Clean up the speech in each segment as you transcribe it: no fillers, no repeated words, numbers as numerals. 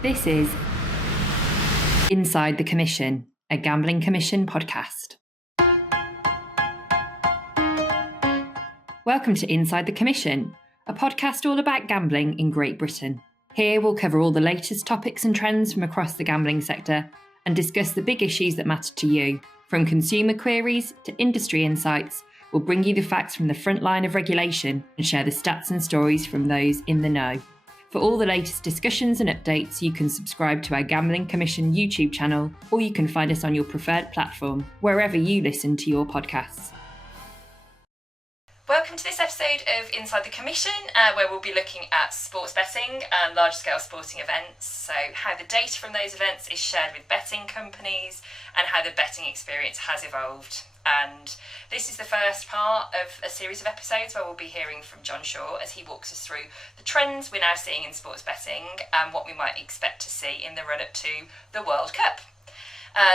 This is Inside the Commission, a Gambling Commission podcast. Welcome to Inside the Commission, a podcast all about gambling in Great Britain. Here we'll cover all the latest topics and trends from across the gambling sector and discuss the big issues that matter to you. From consumer queries to industry insights, we'll bring you the facts from the front line of regulation and share the stats and stories from those in the know. For all the latest discussions and updates, you can subscribe to our Gambling Commission YouTube channel, or you can find us on your preferred platform, wherever you listen to your podcasts. Welcome to this episode of Inside the Commission, where we'll be looking at sports betting and large-scale sporting events, so how the data from those events is shared with betting companies and how the betting experience has evolved. And this is the first part of a series of episodes where we'll be hearing from Jon Shaw as he walks us through the trends we're now seeing in sports betting and what we might expect to see in the run-up to the World Cup.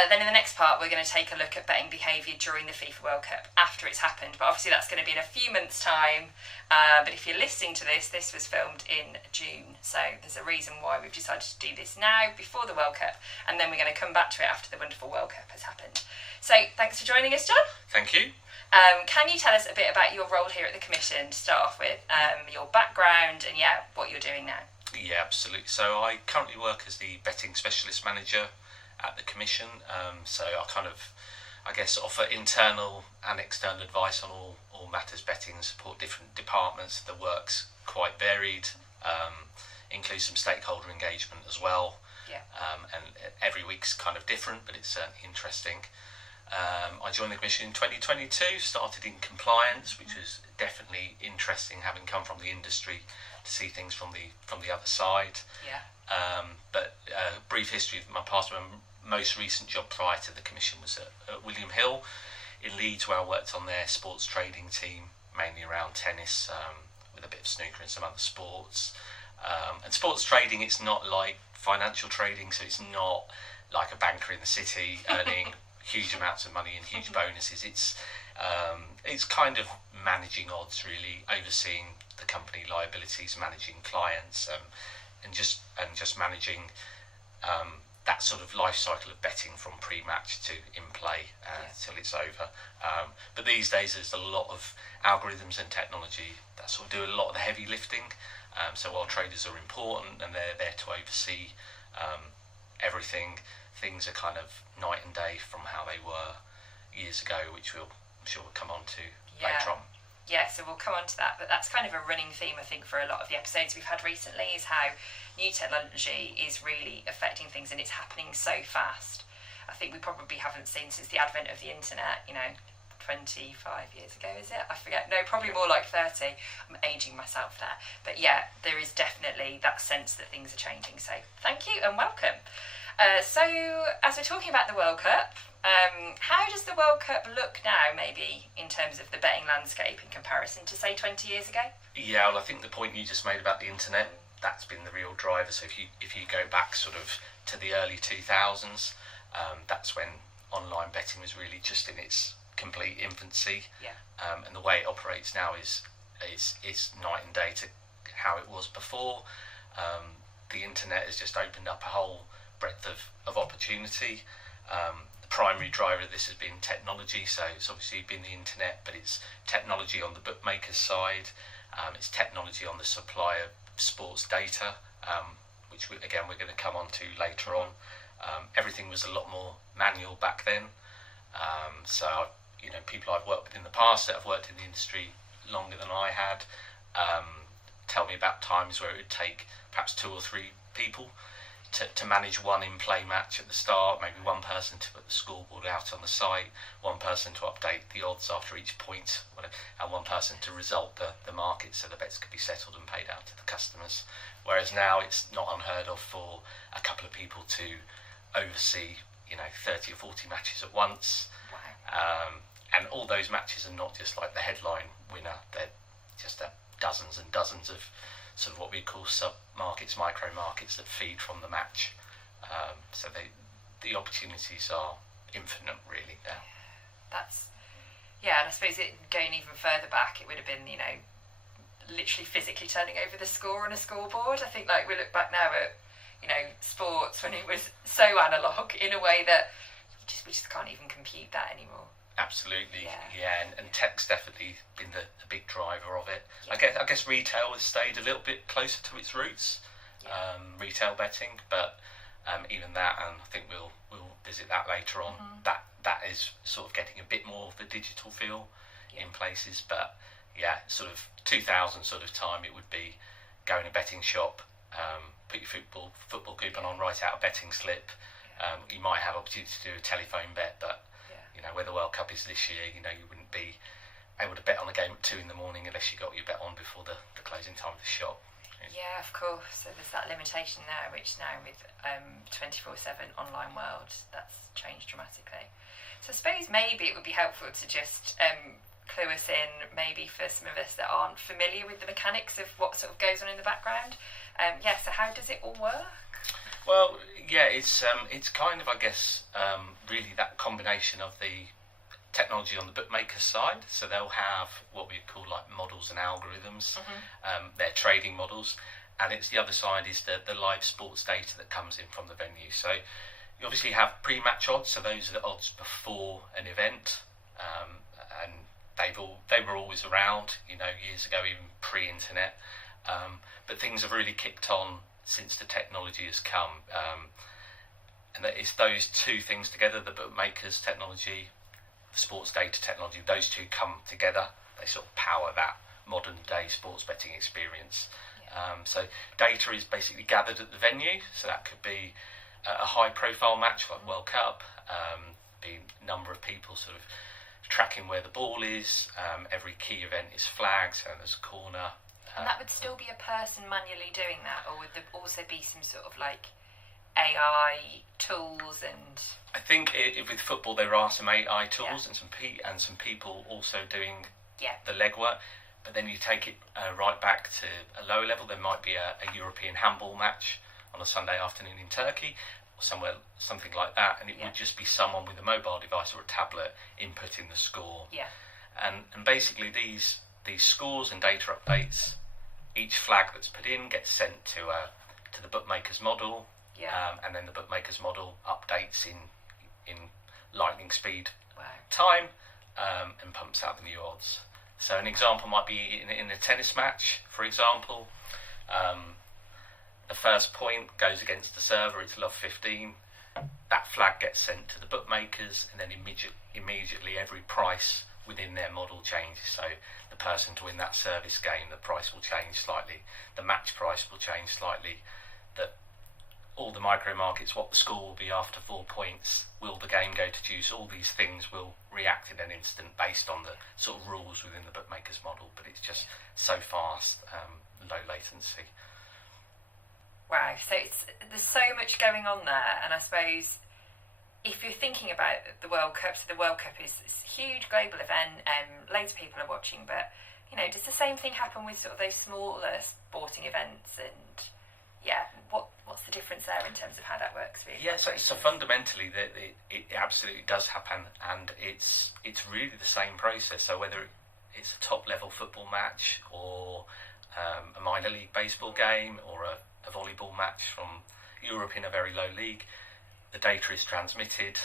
Then in the next part, we're going to take a look at betting behaviour during the FIFA World Cup after it's happened. But obviously that's going to be in a few months' time. But if you're listening to this was filmed in June. So there's a reason why we've decided to do this now, before the World Cup. And then we're going to come back to it after the wonderful World Cup has happened. So thanks for joining us, Jon. Thank you. Can you tell us a bit about your role here at the Commission to start off with, your background and, what you're doing now? Yeah, absolutely. So I currently work as the Betting Specialist Manager at the Commission. So I guess offer internal and external advice on all matters betting and support different departments. The work's quite varied, includes some stakeholder engagement as well. Yeah. And every week's kind of different, but it's certainly interesting. I joined the Commission in 2022, started in compliance, which was definitely interesting, having come from the industry to see things from the other side. Yeah. But brief history of my past. My most recent job prior to the Commission was at William Hill in Leeds, where I worked on their sports trading team, mainly around tennis, with a bit of snooker and some other sports. And sports trading, it's not like financial trading, so it's not like a banker in the city earning huge amounts of money and huge bonuses. It's kind of managing odds, really, overseeing the company liabilities, managing clients, and just managing that sort of life cycle of betting from pre-match to in play till it's over. But these days there's a lot of algorithms and technology that sort of do a lot of the heavy lifting. So while traders are important and they're there to oversee everything, things are kind of night and day from how they were years ago, which I'm sure we'll come on to later on. Yeah, so we'll come on to that, but that's kind of a running theme, I think, for a lot of the episodes we've had recently, is how new technology is really affecting things, and it's happening so fast. I think we probably haven't seen since the advent of the internet, 25 years ago, is it? I forget. No, probably more like 30. I'm ageing myself there. But yeah, there is definitely that sense that things are changing. So thank you and welcome. So as we're talking about the World Cup, how does the World Cup look now, maybe, in terms of the betting landscape in comparison to, say, 20 years ago? Yeah, well, I think the point you just made about the internet, that's been the real driver. So if you go back sort of to the early 2000s, that's when online betting was really just in its complete infancy. Yeah. And the way it operates now is night and day to how it was before. The internet has just opened up a whole breadth of opportunity. The primary driver of this has been technology, so it's obviously been the internet, but it's technology on the bookmakers side, it's technology on the supply of sports data, which we're going to come on to later on. Everything was a lot more manual back then, so people I've worked with in the past that have worked in the industry longer than I had tell me about times where it would take perhaps 2 or 3 people to manage one in-play match at the start, maybe one person to put the scoreboard out on the site, one person to update the odds after each point, and one person to result the market so the bets could be settled and paid out to the customers. Whereas now it's not unheard of for a couple of people to oversee 30 or 40 matches at once. Wow. And all those matches are not just like the headline winner, they're just dozens and dozens of sort of what we call sub-markets, micro-markets that feed from the match. So the opportunities are infinite, really, now. And I suppose going even further back, it would have been, literally physically turning over the score on a scoreboard. I think, we look back now at, sports when it was so analog in a way that we just can't even compute that anymore. Absolutely, and tech's definitely been the big driver of it. I guess retail has stayed a little bit closer to its roots, retail betting, but even that, and I think we'll visit that later on. That is sort of getting a bit more of the digital feel in places, but sort of 2000 sort of time, it would be go in a betting shop, put your football coupon on, write out a betting slip. You might have opportunity to do a telephone bet, but where the World Cup is this year, you wouldn't be able to bet on the game at 2 a.m. unless you got your bet on before the closing time of the shop. Yeah, of course. So there's that limitation there, which now with 24/7 online world, that's changed dramatically. So I suppose maybe it would be helpful to just clue us in, maybe for some of us that aren't familiar with the mechanics of what sort of goes on in the background. So how does it all work? Well, it's kind of, I guess, really that combination of the technology on the bookmakers side. So they'll have what we call like models and algorithms, their trading models, and it's the other side is the live sports data that comes in from the venue. So you obviously have pre-match odds, so those are the odds before an event, and they were always around, years ago, even pre-internet, but things have really kicked on since the technology has come, and it's those two things together, the bookmakers technology, the sports data technology, those two come together, they sort of power that modern day sports betting experience. So data is basically gathered at the venue, so that could be a high profile match like World Cup, be a number of people sort of tracking where the ball is, every key event is flagged, so there's a corner. And that would still be a person manually doing that, or would there also be some sort of like AI tools? And I think with football there are some AI tools and some people also doing the legwork. But then you take it right back to a lower level. There might be a European handball match on a Sunday afternoon in Turkey, or something like that, and it would just be someone with a mobile device or a tablet inputting the score. And basically these scores and data updates, each flag that's put in gets sent to the bookmakers model, and then the bookmakers model updates in lightning speed time, and pumps out the new odds. So an example might be in a tennis match, for example. The first point goes against the server, it's love 15. That flag gets sent to the bookmakers, and then immediately every price within their model changes. So the person to win that service game, the price will change slightly, the match price will change slightly, that all the micro markets, what the score will be after 4 points, will the game go to juice, all these things will react in an instant based on the sort of rules within the bookmakers model, but it's just so fast, low latency. Wow, so there's so much going on there, and I suppose if you're thinking about the World Cup, so the World Cup is a huge global event, loads of people are watching, but does the same thing happen with sort of those smaller sporting events? And what's the difference there in terms of how that works? So fundamentally it absolutely does happen, and it's really the same process. So whether it's a top level football match or a minor league baseball game or a volleyball match from Europe in a very low league, the data is transmitted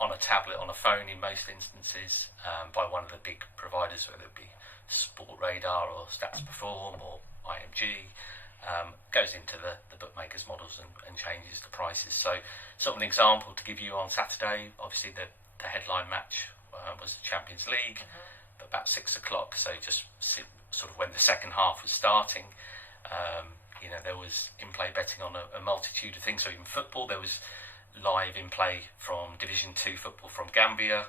on a tablet, on a phone in most instances, by one of the big providers, whether it be Sport Radar or Stats Perform or IMG, goes into the bookmakers models and changes the prices. So sort of an example to give you, on Saturday, obviously the headline match was the Champions League, but about 6 o'clock, so just sort of when the second half was starting, there was in-play betting on a multitude of things. So even football, there was live in-play from Division 2 football from Gambia,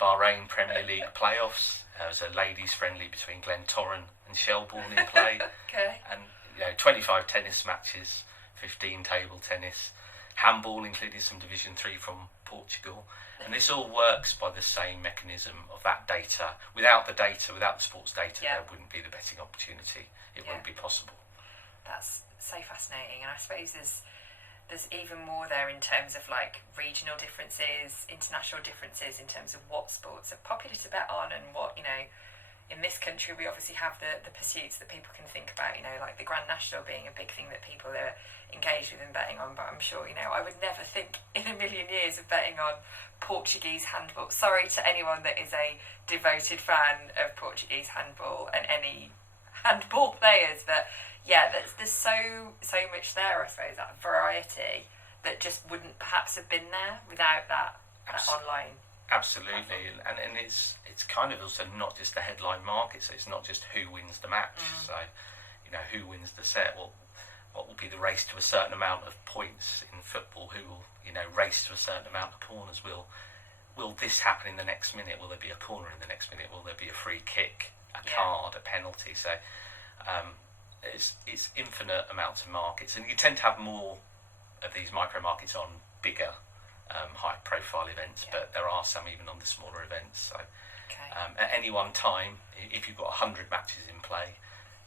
Bahrain Premier League playoffs. There was a ladies' friendly between Glentoran and Shelbourne in play. And 25 tennis matches, 15 table tennis, handball included some Division 3 from Portugal. And this all works by the same mechanism of that data. Without the sports data, there wouldn't be the betting opportunity. It wouldn't be possible. That's so fascinating, and I suppose there's even more there in terms of like regional differences, international differences in terms of what sports are popular to bet on, and what in this country we obviously have the pursuits that people can think about, like the Grand National being a big thing that people are betting on, but I'm sure, I would never think in a million years of betting on Portuguese handball. Sorry to anyone that is a devoted fan of Portuguese handball and any handball players, but yeah, there's so much there, I suppose, that variety that just wouldn't perhaps have been there without that online. Absolutely, and it's kind of also not just the headline market, so it's not just who wins the match. So, who wins the set? What will be the race to a certain amount of points in football? Who will race to a certain amount of corners? Will this happen in the next minute? Will there be a corner in the next minute? Will there be a free kick, a card, a penalty? So it's infinite amounts of markets, and you tend to have more of these micro markets on bigger, high profile events, but there are some even on the smaller events. So at any one time, if you've got 100 matches in play,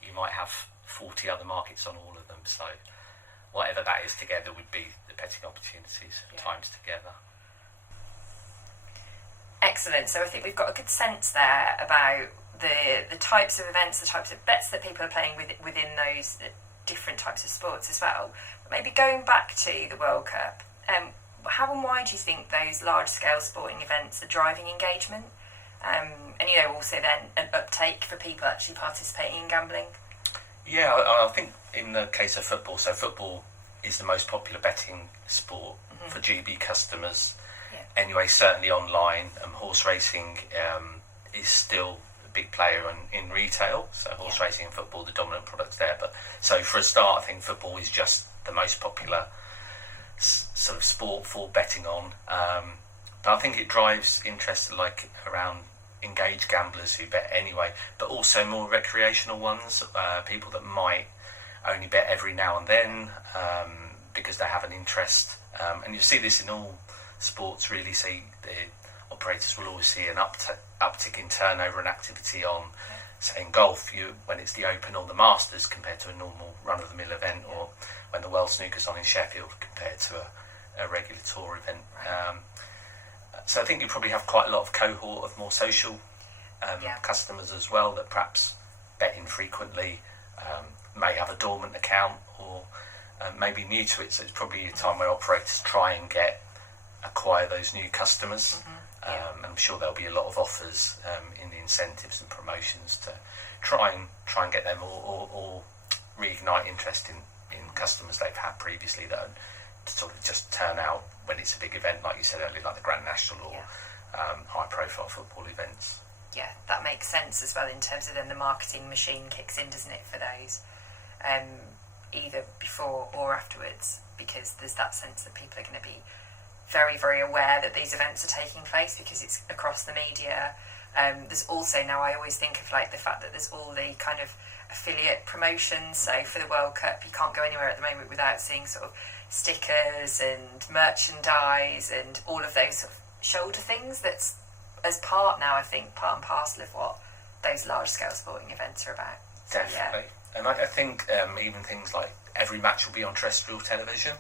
you might have 40 other markets on all of them. So whatever that is together would be the betting opportunities times together. Excellent. So I think we've got a good sense there about the types of events, the types of bets that people are playing within those different types of sports as well. But maybe going back to the World Cup, how and why do you think those large-scale sporting events are driving engagement? And also then an uptake for people actually participating in gambling? Yeah, I think in the case of football, so football is the most popular betting sport for GB customers. Anyway, certainly online. Horse racing is still a big player in retail, so horse racing and football, the dominant products there. But so for a start, I think football is just the most popular sort of sport for betting on. But I think it drives interest around engaged gamblers who bet anyway, but also more recreational ones, people that might only bet every now and then because they have an interest. And you see this in all sports really. So the operators will always see an uptick in turnover and activity on, say, in golf, when it's the Open or the Masters compared to a normal run-of-the-mill event, or when the World Snooker's on in Sheffield compared to a regular tour event. So I think you probably have quite a lot of cohort of more social customers as well that perhaps bet infrequently, may have a dormant account, or may be new to it. So it's probably a time where operators try and acquire those new customers. And I'm sure there'll be a lot of offers in the incentives and promotions to try and get them or reignite interest in customers they've had previously that sort of just turn out when it's a big event, like you said earlier, like the Grand National or high profile football events. Yeah, that makes sense as well in terms of then the marketing machine kicks in, doesn't it, for those, either before or afterwards, because there's that sense that people are going to be very, very aware that these events are taking place because it's across the media. There's also now, I always think of the fact that there's all the kind of affiliate promotions. So for the World Cup, you can't go anywhere at the moment without seeing sort of stickers and merchandise and all of those sort of shoulder things. That's as part now, I think, part and parcel of what those large scale sporting events are about. Definitely. And I think even things like every match will be on terrestrial television.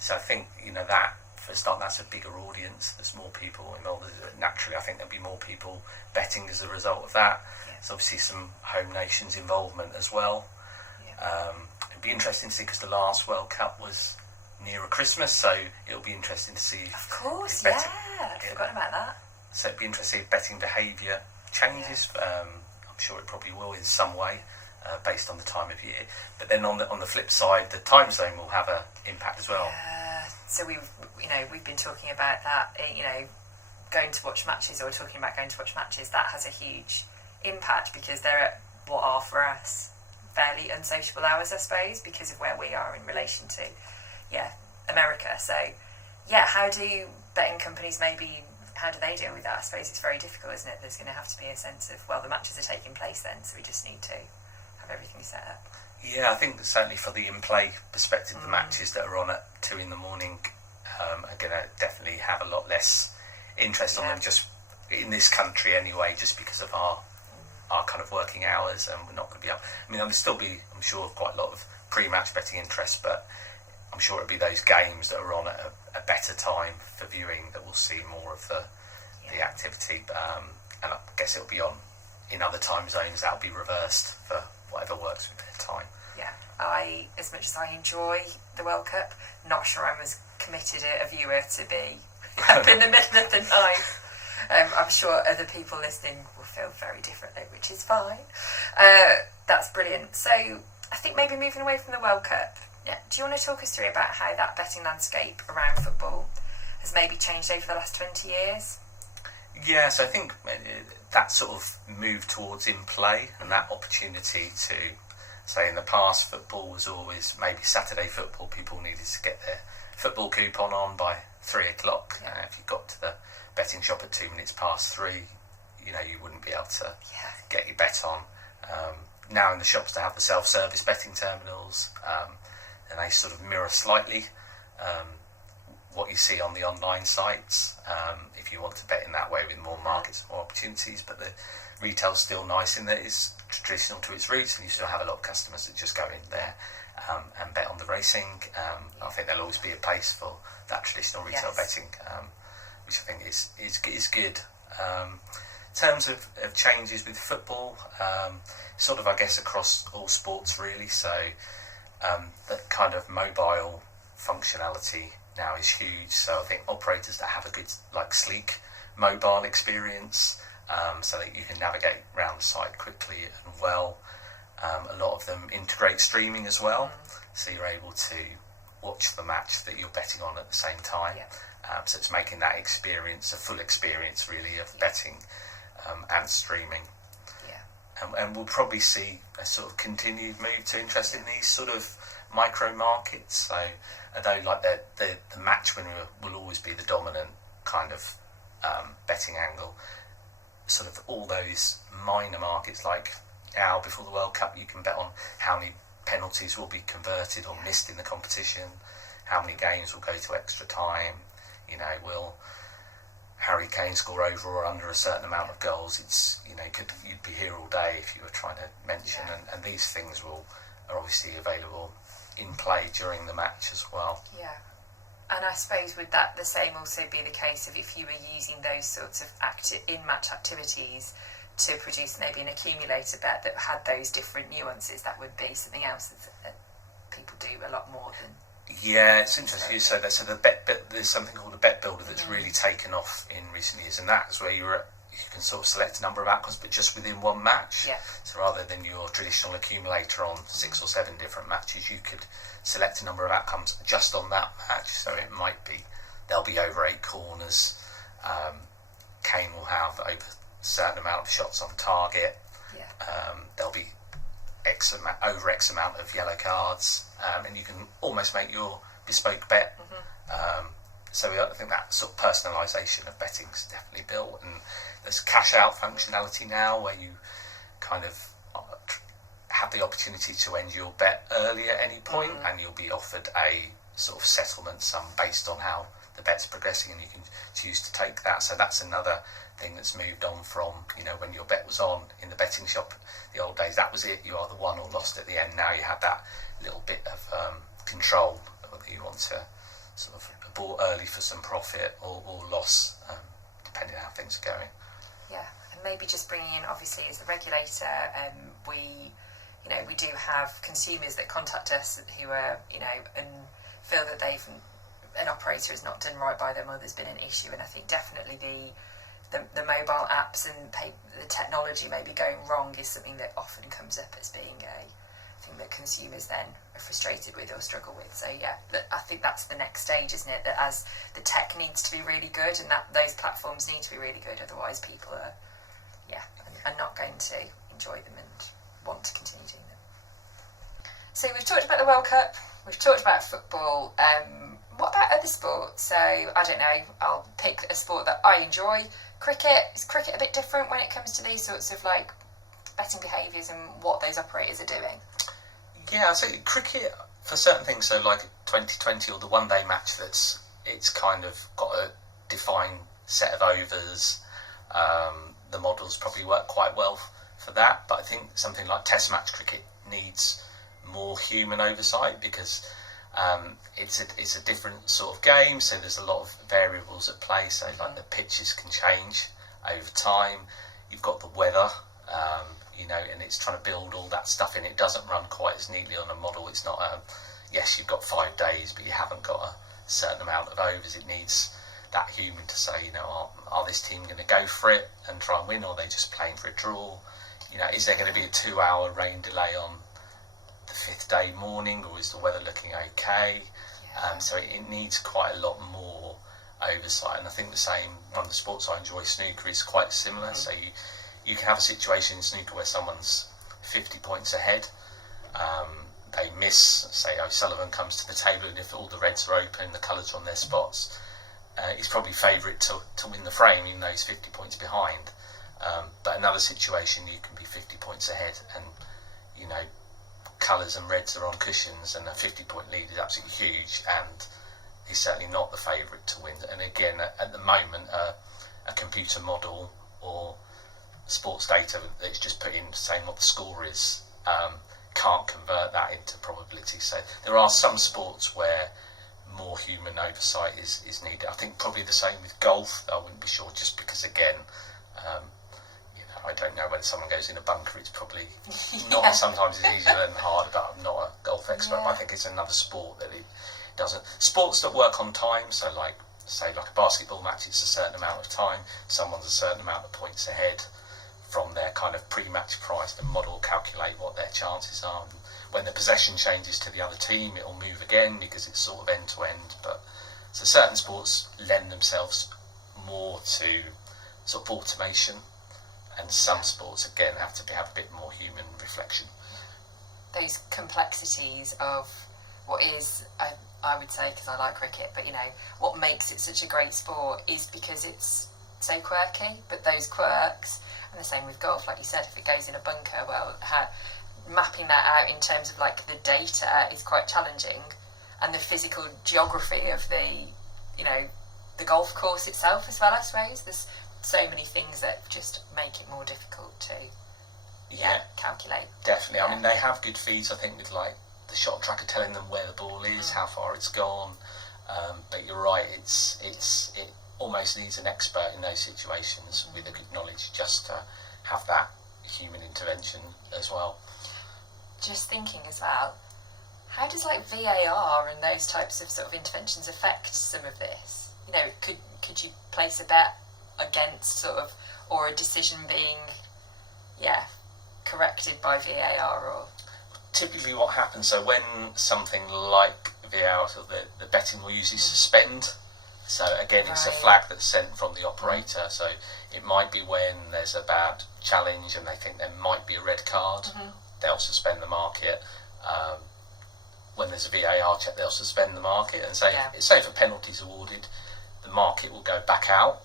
So I think that for a start, that's a bigger audience. There's more people involved. Naturally, I think there'll be more people betting as a result of that. There's obviously some home nations involvement as well. It'd be interesting to see, because the last World Cup was nearer Christmas, so it'll be interesting to see. Of course, betting, I'd forgotten about that. So it'd be interesting if betting behaviour changes. I'm sure it probably will in some way, based on the time of year. But then on the flip side, the time zone will have an impact as well. So we've been talking about that. Going to watch matches, or talking about going to watch matches, that has a huge impact because they're at what are for us fairly unsociable hours, I suppose, because of where we are in relation to America. So how do betting companies how do they deal with that? I suppose it's very difficult, isn't it? There's going to have to be a sense of, well, the matches are taking place then, so we just need to have everything set up. Yeah, I think certainly for the in-play perspective, the matches that are on at 2 a.m. are going to definitely have a lot less interest on them, just in this country anyway, just because of our kind of working hours, and we're not going to be up. I mean, there'll still be, I'm sure, quite a lot of pre-match betting interest, but I'm sure it'll be those games that are on at a better time for viewing that we'll see more of the activity. And I guess it'll be on in other time zones. That'll be reversed for whatever works with their time. as much as I enjoy the World Cup, not sure I'm as committed a viewer to be up in the middle of the night. I'm sure other people listening will feel very differently, which is fine. That's brilliant. So I think maybe moving away from the World Cup, do you want to talk us through about how that betting landscape around football has maybe changed over the last 20 years? Yes, I think that sort of move towards in-play and that opportunity to, say in the past, football was always maybe Saturday football, people needed to get their football coupon on by 3 o'clock. If you got to the betting shop at 2 minutes past 3, you wouldn't be able to get your bet on. Now in the shops they have the self-service betting terminals, and they sort of mirror slightly what you see on the online sites, if you want to bet in that way with more markets, more opportunities. But the retail's still nice in that it's traditional to its roots, and you still have a lot of customers that just go in there and bet on the racing. I think there'll always be a place for that traditional retail betting, which I think is good. In terms of changes with football, sort of I guess across all sports really, so the kind of mobile functionality now is huge. So I think operators that have a good sleek mobile experience, so that you can navigate around the site quickly and well. A lot of them integrate streaming as well, so you're able to watch the match that you're betting on at the same time. So it's making that experience a full experience really of betting and streaming. And we'll probably see a sort of continued move to interest in these sort of micro markets. So although the match winner will always be the dominant kind of betting angle, sort of all those minor markets like now before the World Cup, you can bet on how many penalties will be converted or missed in the competition, how many games will go to extra time, will Harry Kane score over or under a certain amount of goals. It's you'd be here all day if you were trying to mention, and these things are obviously available in play during the match as well. And I suppose would that the same also be the case if you were using those sorts of in-match activities to produce maybe an accumulator bet that had those different nuances? That would be something else that people do a lot more than. Yeah, it's interesting you say that. So there's something called a bet builder that's really taken off in recent years, and that's where you can sort of select a number of outcomes, but just within one match. So rather than your traditional accumulator on 6 or 7 different matches, you could select a number of outcomes just on that match. So it might be there'll be over 8 corners. Kane will have over a certain amount of shots on target. There'll be over X amount of yellow cards, and you can almost make your bespoke bet. So I think that sort of personalisation of betting is definitely built, and there's cash out functionality now where you kind of have the opportunity to end your bet early at any point, and you'll be offered a sort of settlement sum based on how the bet's progressing, and you can choose to take that. So that's another thing that's moved on from, when your bet was on in the betting shop the old days, that was it, you either won or lost at the end. Now you have that little bit of control, whether you want to sort of bought early for some profit or loss, depending on how things are going. And maybe just bringing in, obviously as the regulator, we do have consumers that contact us who are, and feel that an operator has not done right by them, or there's been an issue. And I think definitely the mobile apps and the technology maybe going wrong is something that often comes up as being a thing that consumers then are frustrated with or struggle with. So I think that's the next stage, isn't it? That as the tech needs to be really good, and that those platforms need to be really good, otherwise people are not going to enjoy them and want to continue doing them. So we've talked about the World Cup, we've talked about football. What about other sports? So I don't know, I'll pick a sport that I enjoy. Cricket. Is cricket a bit different when it comes to these sorts of betting behaviours and what those operators are doing? Yeah, so cricket for certain things, so like 2020 or the one-day match, it's kind of got a defined set of overs. The models probably work quite well for that, but I think something like Test match cricket needs more human oversight because it's a different sort of game, so there's a lot of variables at play. So like the pitches can change over time. You've got the weather. and it's trying to build all that stuff in. It doesn't run quite as neatly on a model. It's not, yes, you've got 5 days, but you haven't got a certain amount of overs. It needs that human to say, are this team going to go for it and try and win, or are they just playing for a draw? Is there going to be a 2-hour rain delay on the 5th day morning, or is the weather looking okay? So it needs quite a lot more oversight, and I think the same, one of the sports I enjoy, snooker, is quite similar. So you can have a situation in snooker where someone's 50 points ahead, they miss, say O'Sullivan comes to the table, and if all the reds are open, the colours are on their spots, he's probably favourite to win the frame, even though he's 50 points behind. But another situation, you can be 50 points ahead, and colours and reds are on cushions, and a 50-point lead is absolutely huge, and he's certainly not the favourite to win. And again, at the moment, a computer model or sports data that's just put in saying what the score is can't convert that into probability. So there are some sports where more human oversight is needed. I think probably the same with golf. I wouldn't be sure, just because again, I don't know, when someone goes in a bunker, it's probably not, sometimes it's easier than hard, but I'm not a golf expert. But I think it's another sport that it doesn't. Sports that work on time, so like a basketball match, it's a certain amount of time, someone's a certain amount of points ahead from their kind of pre-match price. The model will calculate what their chances are. When the possession changes to the other team, it'll move again because it's sort of end to end. But so certain sports lend themselves more to sort of automation, and some sports again have a bit more human reflection. Those complexities of what is, I would say, because I like cricket, but what makes it such a great sport is because it's so quirky. But those quirks, and the same with golf, like you said, if it goes in a bunker, well, mapping that out in terms of like the data is quite challenging, and the physical geography of the golf course itself as well, I suppose. There's so many things that just make it more difficult to calculate. Definitely. I mean, they have good feeds, I think, with like the shot tracker telling them where the ball is, how far it's gone. But you're right, it almost needs an expert in those situations with a good knowledge just to have that human intervention as well. Just thinking as well, how does like VAR and those types of sort of interventions affect some of this? Could you place a bet against sort of, or a decision being corrected by VAR? Or typically what happens, so when something like VAR, so the betting will usually suspend. So again, it's a flag that's sent from the operator. So it might be when there's a bad challenge and they think there might be a red card, they'll suspend the market. When there's a VAR check, they'll suspend the market, and say if a penalty is awarded, the market will go back out,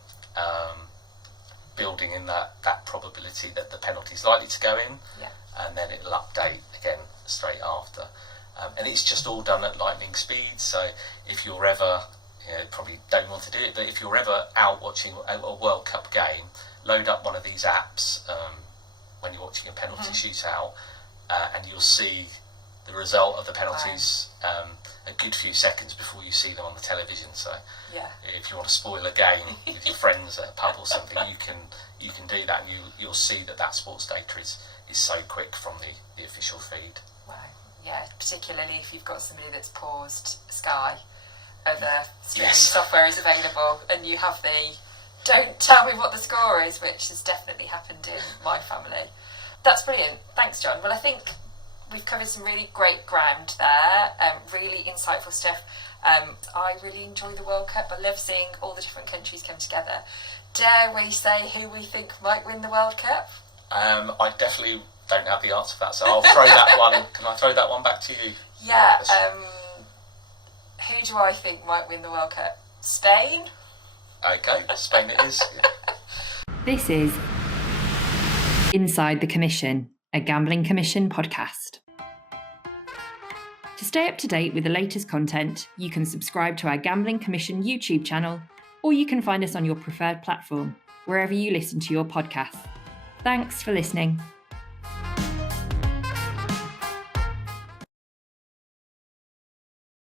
building in that probability that the penalty is likely to go in, and then it'll update again straight after. And it's just all done at lightning speed. So if you're ever, probably don't want to do it, but if you're ever out watching a World Cup game, load up one of these apps when you're watching a penalty shootout, and you'll see the result of the penalties a good few seconds before you see them on the television. So if you want to spoil a game with your friends at a pub or something, you can do that, and you'll see that sports data is so quick from the official feed. Wow. Yeah, particularly if you've got somebody that's paused Sky, other streaming software is available, and you have the don't tell me what the score is, which has definitely happened in my family. That's brilliant. Thanks, John. Well, I think we've covered some really great ground there, really insightful stuff. I really enjoy the World Cup. I love seeing all the different countries come together. Dare we say who we think might win the World Cup? I definitely don't have the answer for that, so I'll throw that one. Can I throw that one back to you? Yeah. Who do I think might win the World Cup? Spain? Okay, Spain it is. This is Inside the Commission, a Gambling Commission podcast. To stay up to date with the latest content, you can subscribe to our Gambling Commission YouTube channel, or you can find us on your preferred platform, wherever you listen to your podcasts. Thanks for listening.